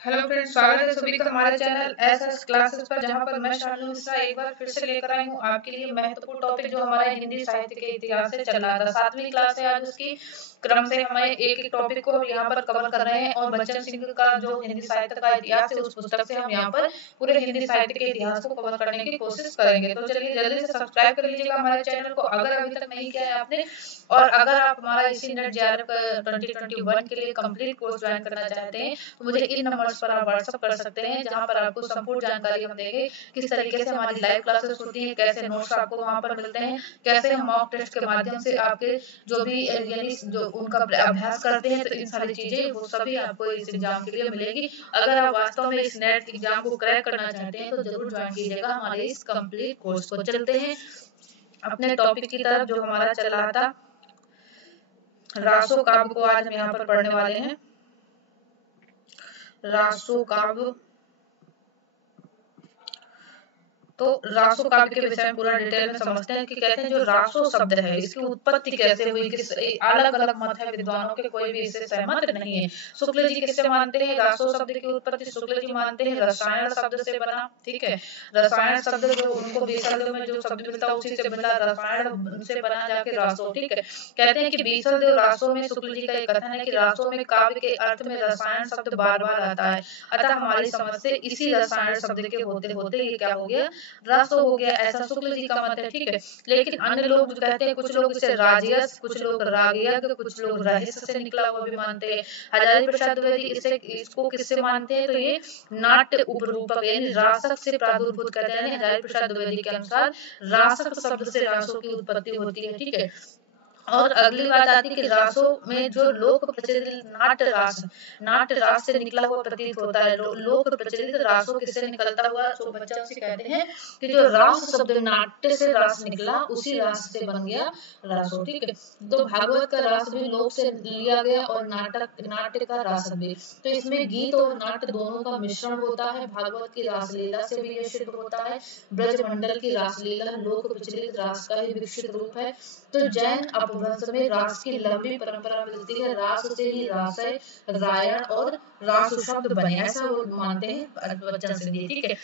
Hello friends, स्वागत है सभी का हमारे चैनल एसएस क्लासेस पर, जहां पर मैं शानू मिश्रा एक बार फिर से लेकर आई हूं आपके लिए महत्वपूर्ण टॉपिक जो हमारे हिंदी साहित्य के इतिहास से चल रहा था। 7वीं क्लास है आज, उसकी क्रम से हमें एक एक टॉपिक को हम यहाँ पर कवर कर रहे हैं और बच्चन सिंह का जो हिंदी साहित्य का इतिहास है उस पुस्तक से हम यहाँ पर पूरे हिंदी साहित्य के इतिहास को कवर करने की कोशिश करेंगे। तो चलिए जल्दी से सब्सक्राइब कर लीजिएगा हमारे चैनल को अगर अभी तक नहीं किया है आपने। और अगर आप हमारा इसी नेट जेआरएफ 2021 के लिए कंप्लीट कोर्स ज्वाइन करना चाहते हैं तो मुझे इन नंबर्स पर आप व्हाट्सअप कर सकते हैं, जहां पर आपको संपूर्ण जानकारी हम देंगे किस तरीके से हमारी लाइव क्लासेस होती हैं, कैसे नोट्स आपको वहां पर मिलते हैं, कैसे हम मॉक टेस्ट के माध्यम से आपके जो भी यानी जो उनका अभ्यास करते हैं, तो इन सारी चीजें वो सभी आपको इस एग्जाम के लिए मिलेगी। अगर आप वास्तव में इस नेट एग्जाम को क्रैक करना चाहते हैं तो जरूर ज्वाइन कीजिएगा हमारे इस कंप्लीट कोर्स को। चलते हैं अपने टॉपिक की तरफ जो हमारा चल रहा था रासो काव्य को आज हम यहाँ पर पढ़ने वाले हैं। रासो काव्य, तो रासो काव्य के विषय में पूरा डिटेल में समझते हैं कि कहते हैं जो रासो शब्द है इसकी उत्पत्ति कैसे हुई, किस अलग अलग मत है विद्वानों के, कोई भी इससे सहमत नहीं है। शुक्ल जी किससे मानते हैं रासो शब्द की उत्पत्ति? शुक्ल जी मानते हैं रसायन शब्द से बना। ठीक है, रसायन शब्द जो उनको बीसलदेव में जो शब्द मिलता उसी से मिला, रसायन से बना जाके रासो। ठीक है, कहते हैं कि बीसलदेव रासो में, शुक्ल जी का एक कथन है कि रासो में काव्य के अर्थ में रसायन शब्द बार बार आता है, अतः हमारी समझ से इसी रसायन शब्द के होते होते ये क्या हो गया, रस हो गया, ऐसा शुक्ल जी का मत है। ठीक है, लेकिन अन्य लोग जो कहते हैं, कुछ लोग इसे राजयस, कुछ लोग रागयज्ञ, कुछ लोग रहस्य से निकला हुआ भी मानते हैं। हजारी प्रसाद द्विवेदी इसे इसको किससे मानते हैं, तो ये नाट्य उपरूपक यानी रासक से प्रादुर्भूत कहते हैं। हजारी प्रसाद द्विवेदी के अनुसार रासक शब्द से रासों की उत्पत्ति होती है। ठीक है, और अगली बात आती है कि रासों में जो लोक प्रचलित नाट्य रास से निकला हुआ प्रतीत होता है। लोक प्रचलित रासों किससे निकलता हुआ, तो बच्चों से कहते हैं कि जो रास शब्द नाट्य से रास निकला उसी रास से बन गया रासो। ठीक है, तो भागवत का रास भी लोक से लिया गया और नाट्य का रास भी, तो इसमें गीत और नाट्य दोनों का मिश्रण होता है। भागवत की रासलीला से भी यह सिद्ध होता है। ब्रजमंडल की रासलीला लोक प्रचलित रास का ही विकसित रूप है। तो जैन अपभ्रंश में रास की लंबी परंपरा मिलती है। रास से ही रासय, रायण और रास शब्द बने, ऐसा वो मानते हैं बच्चन सिंह। ठीक है,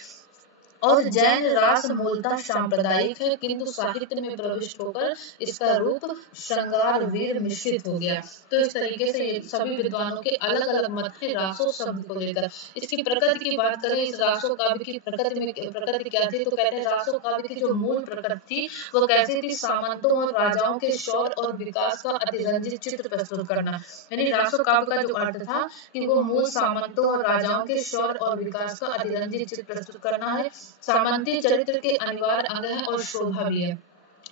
और जैन रास मूलतः सांप्रदायिक है, किंतु साहित्य में प्रविष्ट होकर इसका रूप श्रृंगार वीर मिश्रित हो गया। तो इस तरीके से सभी विद्वानों के अलग अलग मत है रासो शब्द को लेकर। इसकी प्रकृति की बात करें, इस रासो काव्य की प्रकृति क्या थी, तो कहते हैं रासो काव्य की जो मूल प्रकृति थी वो कैसी थी, सामंतों और राजाओं के शौर्य और विकास का अतिरंजित चित्र प्रस्तुत करना। यानी रासो काव्य का जो अर्थ था कि वो मूल सामंतों और राजाओं के शौर्य और विकास का अतिरंजित चित्र प्रस्तुत करना है। सामंती चरित्र के अनिवार्य अंग है और शोभा भी है।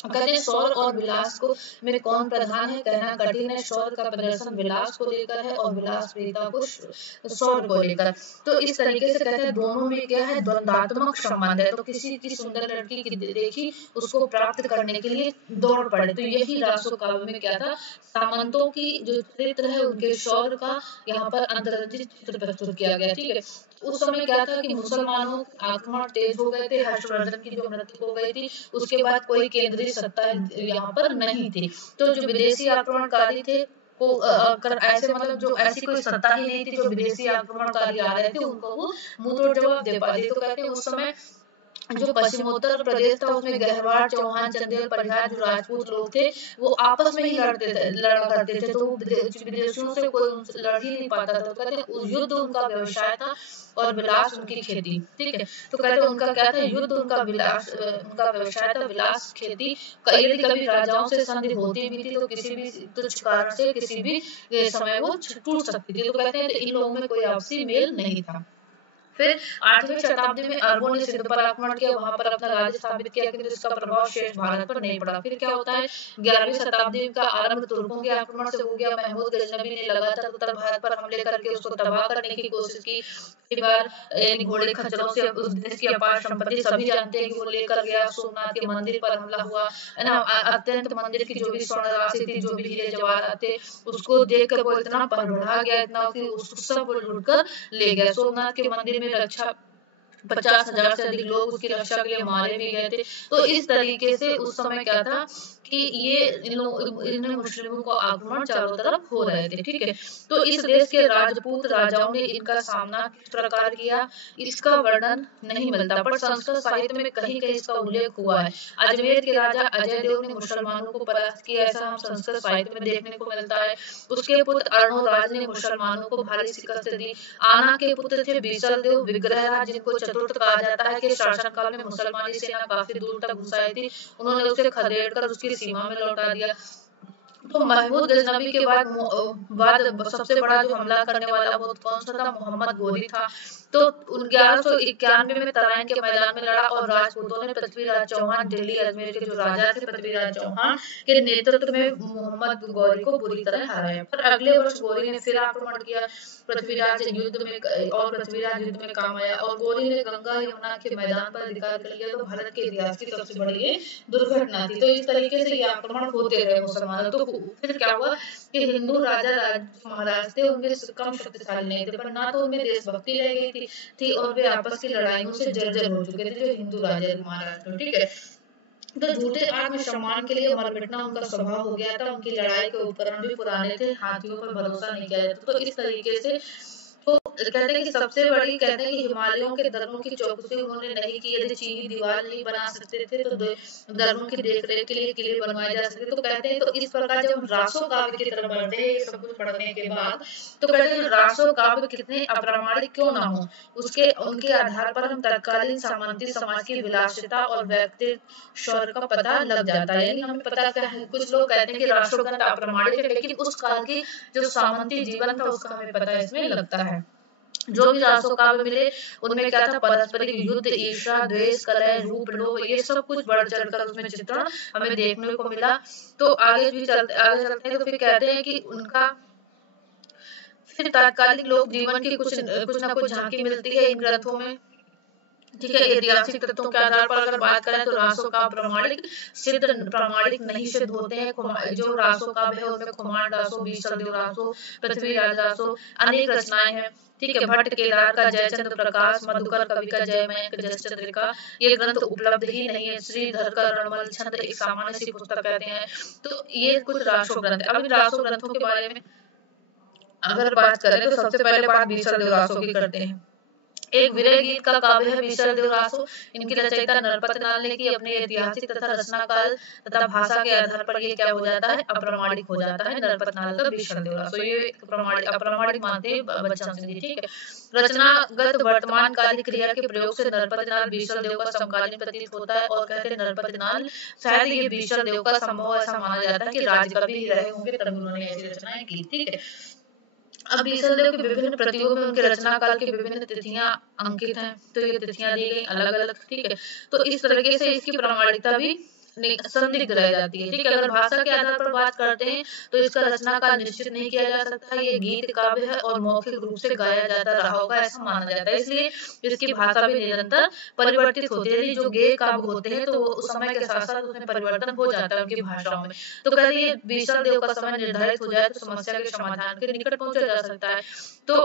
कहते हैं शौर्य और विलास को में कौन प्रधान है, कहना कठिन है। शौर्य का प्रदर्शन विलास को लेकर है और विलास प्रियता को शौर्य को लेकर। तो इस तरीके से कहते हैं दोनों में क्या है, द्वंदात्मक संबंध है। तो किसी की सुंदर लड़की की देखी उसको प्राप्त करने के लिए दौड़ पड़े, तो यही रासो काव्य में क्या था, सामंतों की जो चरित्र है उनके शौर्य का यहाँ पर अंतरंजित चित्र प्रस्तुत किया गया। ठीक है, उस समय क्या था कि मुसलमानों आक्रमण तेज हो गए थे, हर्षवर्धन की जो मृत्यु हो गई थी उसके बाद कोई केंद्रीय सत्ता यहाँ पर नहीं थी। तो जो विदेशी आक्रमणकारी थे को कर ऐसे मतलब जो ऐसी कोई सत्ता ही नहीं थी, जो विदेशी आक्रमणकारी आ रहे थे उनको वो मुंह तोड़ जवाब दे पाते। तो कहते हैं उस समय जो पश्चिमोत्तर प्रदेश था उसमें गहरवाड़, चौहान, चंदेल, परिहार जो राजपूत लोग थे वो आपस में ही लड़ा करते थे, तो विदेशियों से कोई लड़ ही नहीं पाता था। तो कहते हैं युद्ध उनका व्यवसाय था और विलास उनकी खेती। ठीक है, तो कहते हैं उनका क्या था, युद्ध उनका विलास, उनका व्यवसाय था, विलास खेती। यदि कभी राजाओं से संधि होती भी थी तो किसी भी तुच्छ कारण से किसी भी समय वो टूट सकती थी। तो कहते हैं इन लोगों में कोई आपसी मेल नहीं था। फिर 8वीं शताब्दी में अरबों ने सिंध पर आक्रमण किया, वहां पर अपना राज्य स्थापित किया, किंतु इसका प्रभाव शेष भारत पर नहीं पड़ा। फिर क्या होता है, 11वीं शताब्दी का आरंभ तुर्कों के आक्रमण से हो गया। महमूद गजनबी ने लगातार उत्तर भारत पर हमले करके उसको तबाह करने की कोशिश की। कई बार घोड़े खच्चरों से उस देश की अपार संपत्ति सभी जानते हैं कि वो लेकर गया। सोमनाथ के मंदिर पर हमला हुआ है ना, अत्यंत मंदिर की जो भी स्वर्ण राशि थी, जो भी हीरे जवाहरात थे, उसको देखकर वो इतना भड़बड़ा गया, इतना कि उसको सब लूट कर ले गया। सोमनाथ के मंदिर में रक्षा 50,000 से अधिक लोग उसकी रक्षा के लिए मारे भी गए थे। तो इस तरीके से उस समय क्या था कि ये इन मुस्लिमों को आक्रमण चारों तरफ हो रहे थे, ठीक है। तो इस देश के राजपूत राजाओं ने इनका सामना किस प्रकार किया, इसका वर्णन नहीं मिलता, पर संस्कृत साहित्य में कहीं कहीं इसका उल्लेख हुआ है। अजमेर के राजा अजय देव ने मुसलमानों को परास्त किया, ऐसा हम संस्कृत साहित्य में देखने को मिलता है। उसके पुत्र अर्णोराज ने मुसलमानों को भारी शिकस्त दी। आना के पुत्र थे बीसल देव विग्रहराज, जिनको चतुर्थ कहा जाता है, के शासनकाल में मुसलमानी सेना काफी दूर तक घुस आई थी। उन्होंने उसे खदेड़ कर उसकी सीमा में लौटा दिया। तो महमूद गजनवी के बाद सबसे बड़ा जो हमला करने वाला वो कौन सा था, मोहम्मद गोरी था। तो 1191 में तराइन के मैदान में लड़ा और राजपूतों ने पृथ्वीराज चौहान, दिल्ली अजमेर के जो राजा थे पृथ्वीराज चौहान के नेतृत्व में मोहम्मद गौरी को बुरी तरह हराया। पर अगले वर्ष गौरी ने फिर आक्रमण किया। पृथ्वीराज युद्ध में काम आया और गौरी ने गंगा यमुना के मैदान पर अधिकार कर लिया। तो भारत के इतिहास की सबसे बड़ी ये दुर्घटना थी। तो इस तरीके से ये आक्रमण होते रहे मुसलमानों। तो फिर क्या हुआ कि हिंदू राजा महाराज थे, उनके कम शक्तिशाली नहीं थे, पर ना तो उनमें देशभक्ति रह गई थी और वे आपस की लड़ाइयों से जर्जर हो चुके थे, जो हिंदू राजा महाराज थे, ठीक है। तो झूठे आत्मसम्मान के लिए मर मिटना उनका स्वभाव हो गया था। उनकी लड़ाई के उपकरण भी पुराने थे, हाथियों पर भरोसा नहीं किया जाता। तो इस तरीके से तो कहते हैं कि सबसे बड़ी कहते हैं कि हिमालयों के दर्रों की चौकसी उन्होंने नहीं की। यदि चीनी दीवार नहीं बना सकते थे तो दर्रों की देखरेख के लिए किले बनवाए जा सकते। तो कहते हैं तो इस प्रकार जब हम रासो काव्य की तरफ बढ़ते हैं ये सब कुछ पढ़ने के बाद, तो कहते हैं रासो काव्य कितने अप्रामाणिक क्यों ना हो, उसके उनके आधार पर हम तत्कालीन सामंती समाज की विलासिता और व्यक्ति शौर्य का पता लग जाता है। यानी हमें पता क्या है, कुछ लोग कहते हैं कि राष्ट्रगंध अप्रामाणिक है, लेकिन उस काल की जो सामंती जीवन था उसका हमें पता इसमें लगता है। जो भी रासो काव्य मिले उनमें क्या था, पारस्परिक युद्ध, ईर्ष्या, द्वेष, कलह, रूप, लोभ, ये सब कुछ बढ़ चढ़कर उसमें चित्रण हमें देखने को मिला। तो आगे चलते हैं तो फिर कहते हैं कि उनका फिर तात्कालिक लोक जीवन की कुछ ना कुछ झांकी मिलती है इन ग्रंथों में, ठीक है। ऐतिहासिक तथ्यों के आधार पर अगर बात करें तो रासो का प्रामाणिक नहीं सिद्ध होते हैं। जो रासो काव्य है उनमें खुमान रासो, बीसलदेव रासो, पृथ्वीराज रासो, अनेक रचनाएं हैं, ठीक है। भट्ट केदार का जयचंद्र प्रकाश, मधुकर कवि का जयमयंक, जयचंद्रिका, ये ग्रंथ उपलब्ध ही नहीं है। श्रीधर का रणमल छंद एक सामान्य सी पुस्तक कहते हैं। तो ये कुछ रासो ग्रंथ। अब इन रासो ग्रंथों के बारे में अगर बात करें तो सबसे पहले बात बीसलदेव रासो की करते हैं। एक विरह गीत का काव्य है बीसलदेव रासो। इनकी रचयिता नरपत लाल ने की। अपने ऐतिहासिक तथा रचनाकाल तथा भाषा के आधार पर ये क्या हो जाता है, अप्रामाणिक हो जाता है। नरपत लाल का बीसलदेव रासो ये अप्रामाणिक मानते हैं बच्चन सिंह जी, ठीक है। रचनागत वर्तमान कालिक क्रिया के प्रयोग से नरपत लाल बीसलदेव का समकालीन प्रतीत होता है और कहते हैं नरपत लाल शायद ये बीसलदेव का संभव ऐसा माना जाता है कि राजकवि ही रहे होंगे तब उन्होंने ऐसी रचनाएं की, ठीक है। अब बीसलदेव के विभिन्न प्रतियों में उनके रचना काल की विभिन्न तिथियां अंकित हैं। तो ये तिथियां दी गई अलग अलग, ठीक है। तो इस तरीके से इसकी प्रामाणिकता भी संदिग्ध रह जाती है, ठीक है। अगर भाषा के आधार पर बात करते हैं तो इसका रचना काल निश्चित नहीं किया जा सकता। ये गीत काव्य है और मौखिक रूप से गाया जाता रहा होगा ऐसा माना जाता है, इसलिए इसकी भाषा भी निरंतर परिवर्तित होती है। जो गेय काव्य होते हैं तो उस समय के साथ साथ उसमें परिवर्तन हो जाता है उनकी भाषाओं में। तो कहते हैं बीसलदेव का समय निर्धारित हो जाए तो समस्या के समाधान के निकट पहुंचा जा सकता है। तो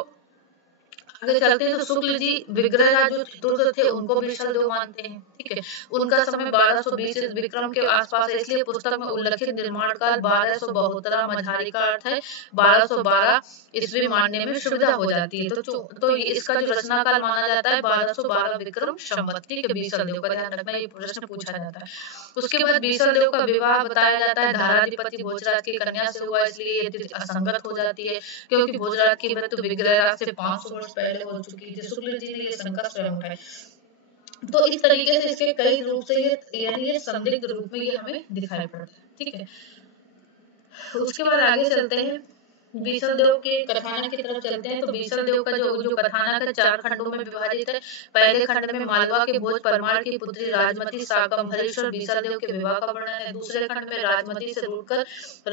आगे चलते हैं तो शुक्ल जी विग्रहराज जो चतुर्थ थे उनको बीसलदेव मानते हैं, ठीक है। उनका समय 1220 विक्रम के आसपास है, इसलिए पुस्तक में उल्लेखित निर्माण काल 1272 मझारी का अर्थ है 1212 ईस्वी मानने में सुविधा हो जाती है। तो इसका जो रचना काल माना जाता है 1212 विक्रम संवत, ठीक है। बीसलदेव का ध्यान रखना, ये प्रश्न पूछा जाता है। उसके बाद बीसलदेव का विवाह बताया जाता है धाराधिपति भोजराज की कन्या से हुआ, इसलिए ये तिथि असंगत हो जाती है क्योंकि भोजराज की मृत्यु विग्रहराज से 500 वर्ष पहले हो चुकी थी। शुक्ल जी ने ये संकट स्वयं उठाए। तो इस तरीके से इसके कई रूप से ये संदिग्ध रूप में ये हमें दिखाई पड़ता है, ठीक है। उसके बाद आगे चलते हैं बीसलदेव के कथानक की तरफ चलते हैं। तो बीसलदेव का जो कथानक है 4 खंडों में विभाजित है। पहले खंड में मालवा के भोज परमार की पुत्री राजमती शाकंभरीश्वर बीसलदेव के विवाह का वर्णन है। दूसरे खंड में राजमती से रूठकर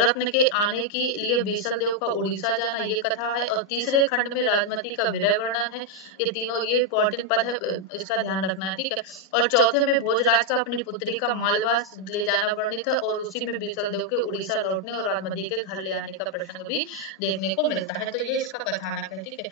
रत्न के आने के लिए बीसलदेव का उड़ीसा जाना ये कथा है। और तीसरे खंड में राजमती का विरह वर्णन है। ये तीनों ये इंपॉर्टेंट पद है, इसका ध्यान रखना है, ठीक है। और चौथे में भोजराज का अपनी पुत्री का मालवा ले जाना वर्णित है और उसी में बीसलदेव के उड़ीसा लौटने और राजमती के घर ले आने का प्रसंग भी देखने को मिलता है। तो ये इसका कथानक है, ठीक है।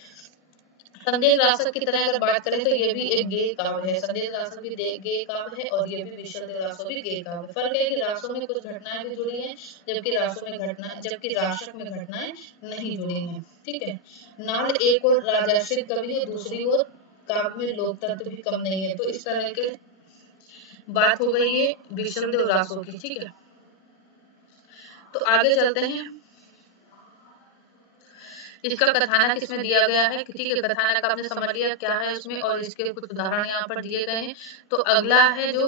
संदेश रासक की तरह अगर बात करें तो ये भी एक गे काव्य है। संदेश रासक भी गे काव्य है और ये भी विशुद्ध रासो भी गे काव्य। फर्क है कि रासो में कुछ घटनाएं भी जुड़ी हैं, जबकि राशक में घटनाएं नहीं जुड़ी हैं। ठीक है, नाल एक और राजाश्रित कवि है, दूसरी ओर काव्य में लोक तत्व भी कम नहीं है। तो इस तरह के बात हो गई है विष्णुदेव रासो की। ठीक है, तो आगे चलते हैं। इसका कथानक इसमें दिया गया है। ठीक है, कथानक आपने समझ लिया क्या है उसमें, और इसके कुछ उदाहरण यहाँ पर दिए गए हैं। तो अगला है जो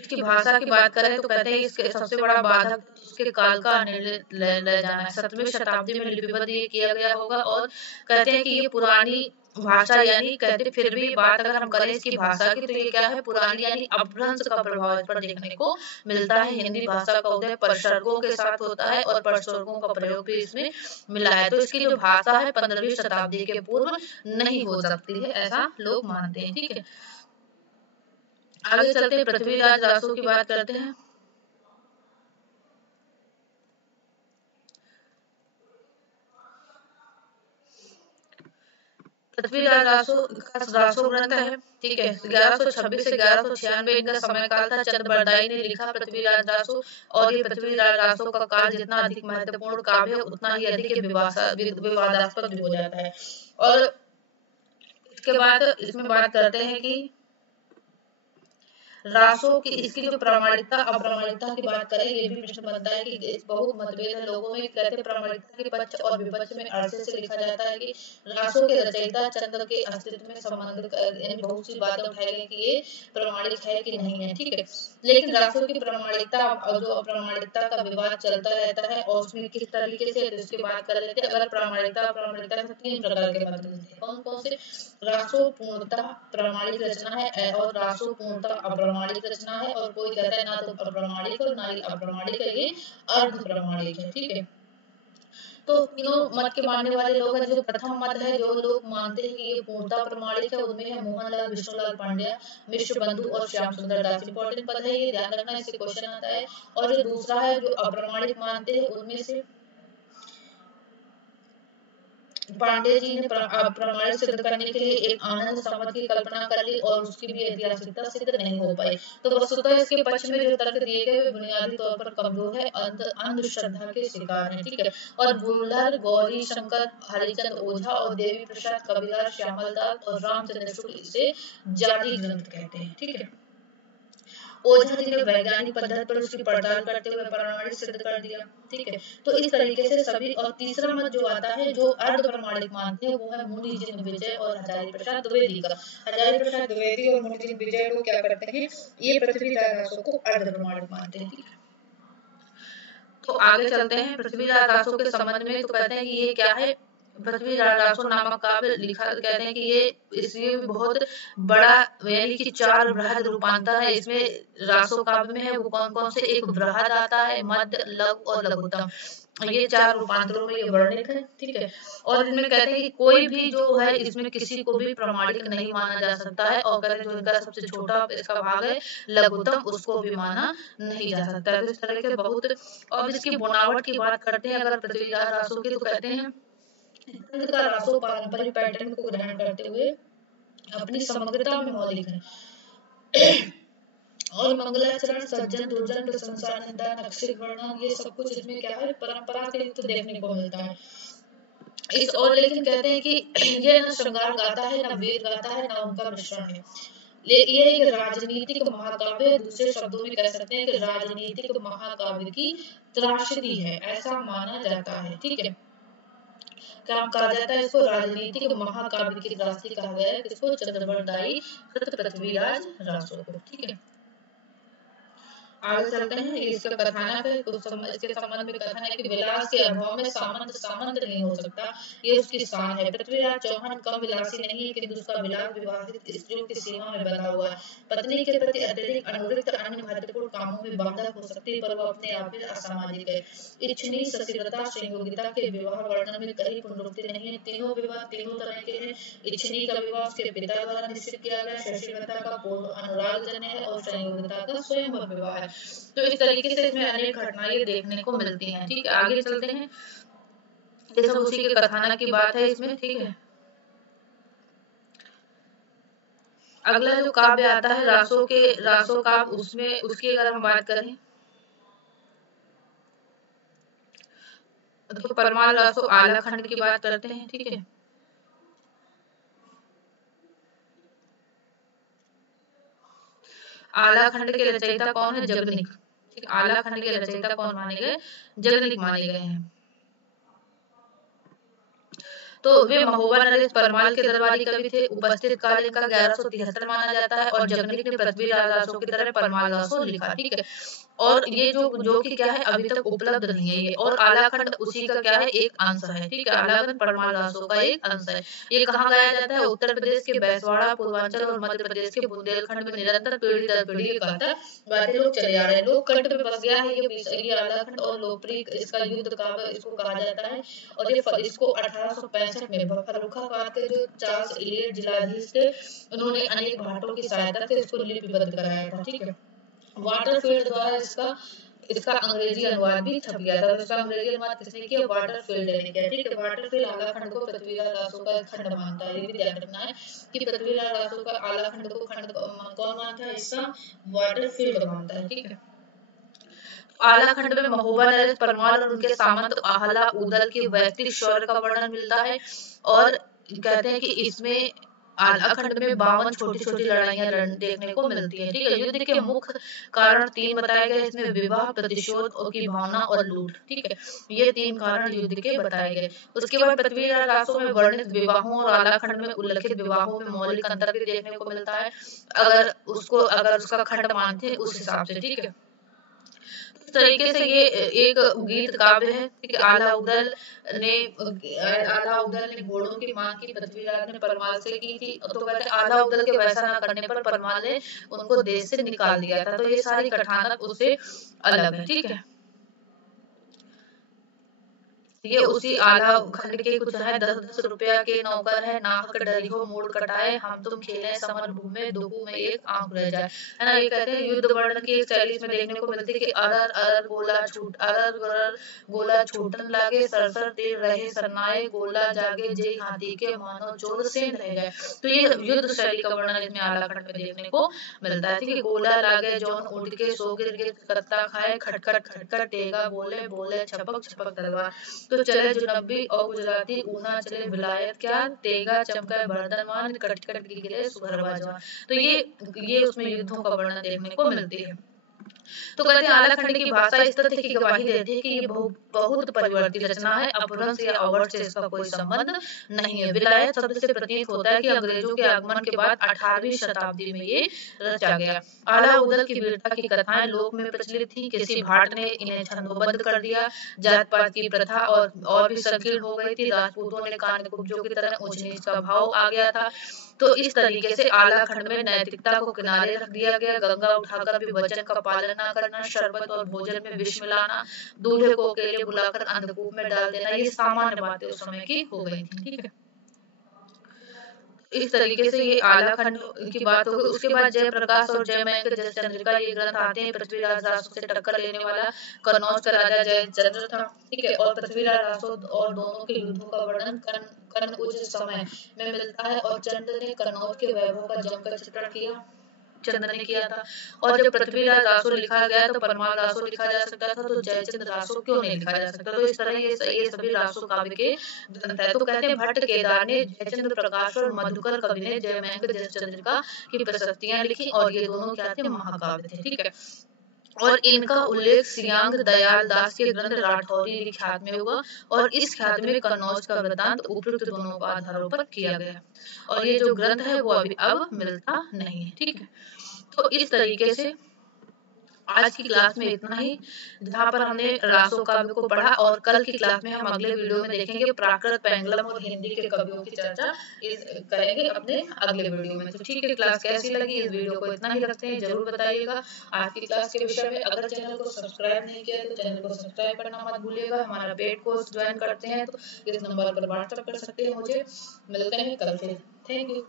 इसकी भाषा की बात करें तो कहते हैं इसके सबसे बड़ा बाधक इसके काल का निर्णय ले जाना है। 7वीं शताब्दी में लिपिबद्ध ये किया गया होगा, और कहते हैं कि ये पुरानी भाषा यानी कहते फिर भी बात अगर हम करें इसकी भाषा की तो ये क्या है, पुरानी यानी अपभ्रंश का प्रभाव इस पर देखने को मिलता है। हिंदी भाषा का उदय प्रसर्गों के साथ होता है और प्रसर्गों का प्रयोग भी इसमें मिला है। तो इसकी जो भाषा है 15वीं शताब्दी के पूर्व नहीं हो सकती है, ऐसा लोग मानते हैं। ठीक है, आगे चलते हैं, पृथ्वीराज रासो की बात करते हैं। पृथ्वीराज रासो का रासो ग्रंथ है। ठीक है, 1126 से 1196 इनका समय काल था। चंद बरदाई ने लिखा पृथ्वीराज रासो, और ये पृथ्वीराज रासो का काल जितना अधिक महत्वपूर्ण काव्य है उतना ही अधिक विवादास्पद भी हो जाता है। और इसके बाद इसमें बात करते हैं कि रासो की इसकी जो प्रामाणिकता अप्रामाणिकता की बात करें, ये भी प्रश्न बनता है कि बहुत मतभेद है लोगों में। कहते प्रामाणिकता के पक्ष और विपक्ष में अरसे से लिखा जाता है कि रासो के रचयिता चंद्र के अस्तित्व में संबंध यानी बहुत सी बातें उठाई गई कि ये प्रामाणिक है कि नहीं है। ठीक है, लेकिन रासो की प्रामाणिकता और जो अप्रामाणिकता का विवाद चलता रहता है, और उसमें किस तरीके से तो इसकी बात कर लेते हैं। अगर प्रामाणिकता अप्रामाणिकता से 3 प्रकार के मत मिलते हैं। कौन कौन से? रासो पूर्णतः प्रामाणिक रचना है और रासो पूर्णतः अप्रामाणिक रचना है, और कोई कहता है ना तो अप्रामाणिक और ना ही अप्रामाणिक है, ये अर्ध प्रामाणिक है। ठीक है, तो तीनों मत के मानने वाले लोग हैं। जो प्रथम मत है, जो लोग मानते हैं कि ये पूर्णतः प्रमाणिक है, उनमें है मोहनलाल विष्णुलाल पांड्या, मिश्र बंधु और श्याम सुंदर दास। इंपॉर्टेंट पद है ये, ध्यान रखना, इससे क्वेश्चन आता है। और जो दूसरा है जो अप्रामाणिक मानते हैं, उनमें से पांडे जी ने प्रमाणिक सिद्ध करने के लिए एक आनंद संवत की कल्पना कर ली, और उसकी भी ऐतिहासिकता सिद्ध नहीं हो पाई। तो वस्तुतः इसके पक्ष में जो तर्क दिए गए वे बुनियादी तौर पर कमजोर है, अंधश्रद्धा के शिकार हैं। ठीक है, और बुल्लर, गौरी शंकर, हरिचंद ओझा और देवी प्रसाद कबीरदास, श्यामल दास और रामचंद्र शुक्ल इसे जाली ग्रंथ कहते हैं। ठीक है, ओझा जी ने वैज्ञानिक पद्धति पर उसकी पड़ताल करते हुए प्रमाणिक सिद्ध कर दिया। ठीक है, तो इस तरीके से सभी। और तीसरा मत जो आता है जो अर्ध प्रमाणिक मानते हैं, वो है मुनि जिन विजय और हजारी प्रसाद द्विवेदी का। हजारी प्रसाद द्विवेदी और मुनि जिन विजय को क्या करते हैं, ये पृथ्वीराज रासो को अर्ध प्रमाणिक मानते हैं। तो आगे चलते हैं पृथ्वीराज रासो के संबंध में। तो कहते हैं कि ये क्या है, पृथ्वीराज रासो नामक काव्य लिखा, कहते हैं कि ये इसमें बहुत बड़ा यानी कि 4 बृहद रूपांतर है इसमें रासो काव्य में है। वो कौन कौन से? एक बृहद आता है, मध्य, लघु और लघुत्तम। ये 4 रूपांतरों में ये वर्णित है। ठीक है, और इनमें कहते हैं कि कोई भी जो है इसमें किसी को भी प्रामाणिक नहीं माना जा सकता है, और कहते हैं जो इनका सबसे छोटा इसका भाग है लघुत्तम, उसको भी माना नहीं जा सकता है। तो इस तरह के बहुत। और इसकी बनावट की बात करते हैं अगर पृथ्वीराज रासो की, तो कहते हैं का रासो पारंपरिक पैटर्न को ग्रहण करते हुए अपनी समग्रता में मौलिक है। और मंगलाचरण, सज्जन, दुर्जन, प्रशंसा, निंदा, नक्षिक वर्णन, ये सब कुछ इसमें क्या है, परंपरा से युक्त देखने को मिलता है। इस और लेकिन कहते हैं कि ये न श्रृंगार गाता है, न वेद गाता है, न उनका मिश्रण है। ये एक राजनीतिक महाकाव्य है। दूसरे शब्दों में कह सकते हैं कि राजनीतिक महाकाव्य की त्रासदी है, ऐसा माना जाता है। ठीक है, क्या कहा जाता है इसको? राजनीतिक महाकाव्य की त्रासदी कहा गया है किसको? चंद्रबरदाई कृत पृथ्वीराज रासो को। ठीक है, आगे चलते हैं। इसका कथानक है, इसके संबंध में कथन है कि विलास के अभाव में सामंत नहीं हो सकता, ये उसकी शान है। पृथ्वीराज चौहान कम विलासी नहीं है, किंतु उसका विलास विवाहित स्त्रियों की सीमा में बंधा हुआ है। पत्नी के प्रति अत्यधिक अनुरक्त अन्य महत्वपूर्ण कामों में बाधक हो सकती है, पर वो अपने आप में असामाजिक है। इच्छनीय, सशीलता, संयोगिता के विवाह वर्णन में कहीं पुनरुक्ति नहीं है। तीनों विवाह तीनों तरह के हैं। इच्छनीय का विवाह उसके पिता द्वारा निश्चित किया गया, सशीलता का पूर्व अनुराग जन्य है, और संयोगिता का स्वयं विवाह है। तो इस तरीके से इसमें अनेक घटनाएं देखने को मिलती हैं। ठीक है, आगे चलते हैं। ये सब उसी के कथानक की बात है इसमें, ठीक है। अगला जो काव्य आता है रासो काव्य, उसमें उसकी अगर हम बात करें तो परमाल रासो आला खंड की बात करते हैं, ठीक है। आला खंड के रचयिता कौन है? जगनिक, ठीक। आला खंड के रचयिता कौन माने गए? जगनिक माने गए हैं। तो वे महोबा नरेश परमाल के दरबारी कवि थे। उपस्थित काल इनका 1173 माना जाता है और जगनिक ने पृथ्वीराज रासो की तरह परमाल रासो लिखा, ठीक है। और ये जो कि क्या है, अभी तक उपलब्ध नहीं है ये। और आलाखंड उसी का क्या है, एक अंश है, ठीक है। आलाखंड परमाल रासो का एक अंश है। ये कहाँ गाया जाता है? उत्तर प्रदेश के बैसवाड़ा, पूर्वांचल और मध्य प्रदेश के बुंदेलखंड में निरंतर पीढ़ी दर पीढ़ी ये गाते लोग चले आ रहे हैं। लोक कंठ में बस गया है ये आलाखंड और लोकप्रिय इसका युद्ध काव्य इसको कहा जाता है। और ये इसको 1865 में फर्रुखाबाद के जो चार्ल्स इलियट जिलाधीश थे, उन्होंने अनेक भाटों की सहायता से इसको लिपिबद्ध कराया था, ठीक है। वाटरफील्ड द्वारा इसका इसका अंग्रेजी अनुवाद भी छप गया था। इसका अंग्रेजी अनुवाद किसने किया? वाटरफील्ड ने किया, ठीक है। वाटरफील्ड आलाखंड को पृथ्वीराज रासो का खंड मानता है। ये भी ध्यान रखना है कि पृथ्वीराज रासो का आलाखंड को खंड कौन मानता है? इसका वाटरफील्ड मानता है, ठीक है। आलाखंड में महोबा नरेश परमाल और उनके सामंत आहला उदल के वैयक्तिक शौर्य का वर्णन मिलता है। और कहते हैं कि इसमें आलाखंड में 52 छोटी छोटी लड़ाइयां देखने को मिलती है, ठीक है। युद्ध के मुख्य कारण 3 बताए गए इसमें: विवाह, प्रतिशोध की भावना और लूट, ठीक है। ये 3 कारण युद्ध के बताए गए। उसके बाद पृथ्वीराज रासो में वर्णित विवाहों और आलाखंड में उल्लेखित विवाहों में मौलिक अंतर भी देखने को मिलता है, अगर उसका खंड मानते उस हिसाब से, ठीक है। इस तरीके से ये एक गीत काव्य है, ठीक है। आला उदल ने घोड़ों की मांग की पृथ्वीराज ने परमाल से की थी। तो कहते आला उदल के वैसा न करने पर परमाल ने उनको देश से निकाल दिया था। तो ये सारी कथानक उससे अलग है, ठीक है। ये उसी आला खंड के कुछ है। 10-10 रुपया के नौकर है, नाहक डरी हो मोड़ कटाए, हम तुम खेले समर भूमि दुगु में एक आंख रह जाए, है ना। ये कहते हैं युद्ध वर्णन की एक शैली इसमें देखने को मिलती है कि अरर अरर गोला छूटन लागे, सरसर तीर रहे सरनाए, गोला जागे जे हाथी के मानो चोर सेन रह जाए। तो ये युद्ध शैली का वर्णन इसमें आला खंड में देखने को मिलता है, ठीक है। गोला लागे जौन उड़ के सो गिर गिर कत्ता खाए, खटखट खटखट टेगा बोले बोले छपक छपक तलवार, तो चले जुनबी और गुजराती ऊना चले विलायत क्या, तेगा चमका बर्दमान कट कट गिरे सुघर बाजवा। तो ये उसमें युद्धों का वर्णन देखने को मिलती है। तो कहते हैं आलाखंड की भाषा इस तथ्य की गवाही देती है कि ये बहुत परिवर्तित रचना है। अपभ्रंश या अवर्ष से इसका कोई संबंध नहीं है। विलायत शब्द से प्रतीत होता है कि अंग्रेजों के आगमन के बाद 18वीं शताब्दी में ये रचा गया। आला उदल की वीरता की कथाएं लोक में प्रचलित थी। किसी भाट ने इन्हें छंदोबद्ध कर दिया। जात पात की प्रथा और भी संकीर्ण हो गई थी। राजपूतों ने कांडकुब्जों की तरह ऊंच नीच का भाव आ गया था। तो इस तरीके से आला खंड में नैतिकता को किनारे रख दिया गया। गंगा उठाकर भी वचन का पालन न करना, शरबत और भोजन में विष मिलाना, दूल्हे को अकेले बुलाकर अंधकूप में डाल देना, ये सामान्य बातें उस समय की हो गई थी, ठीक है। इस तरीके से ये आला खंड की बात होगी। उसके बाद जयप्रकाश और जयमंग जयचंद्रिका ये ग्रंथ आते हैं। पृथ्वीराज रासो से टक्कर लेने वाला कन्नौज का राजा जयचंद्र था, ठीक है। और पृथ्वीराज रासो और दोनों के युद्धों का वर्णन कर्ण उच्च समय में मिलता है। और चंद्र ने कन्नौज के वैभव का जमकर चित्रण किया, चंद्र ने किया था। और जब पृथ्वीराज रासो लिखा गया तो परमाल रासो लिखा जा सकता था, तो जयचंद्र रासो क्यों नहीं लिखा जा सकता? तो इस तरह ये सभी रासो काव्य के ग्रंथ है। तो कहते हैं भट्ट केदार ने जयचंद्र प्रकाश और मधुकर कवि ने जयमंग जयचंद्रिका की प्रशस्तियां लिखी और ये दोनों क्या थे? महाकाव्य थे, ठीक है। और इनका उल्लेख सियांग दयाल दास के ग्रंथ राठौरी ख्यात में हुआ और इस ख्यात में कन्नौज का वृत्तांत उपयुक्त दोनों आधारों पर किया गया। और ये जो ग्रंथ है वो अभी अब मिलता नहीं है, ठीक है। तो इस तरीके से आज की क्लास में इतना ही, जहाँ पर हमने रासो काव्य को पढ़ा। और कल की क्लास में हम अगले वीडियो में देखेंगे प्राकृत, पेंगलम और हिंदी के कवियों की चर्चा करेंगे अपने अगले वीडियो में। तो ठीक है, क्लास कैसी लगी? इस वीडियो को इतना ही रखते हैं, जरूर बताइएगा आज की क्लास के विषय में। अगर चैनल को सब्सक्राइब नहीं किया तो चैनल को सब्सक्राइब करना मत भूलिएगा। हमारा पेड कोर्स ज्वाइन करते हैं तो इस नंबर पर व्हाट्सएप कर सकते हैं मुझे। मिलते हैं कल फिर। Thank you.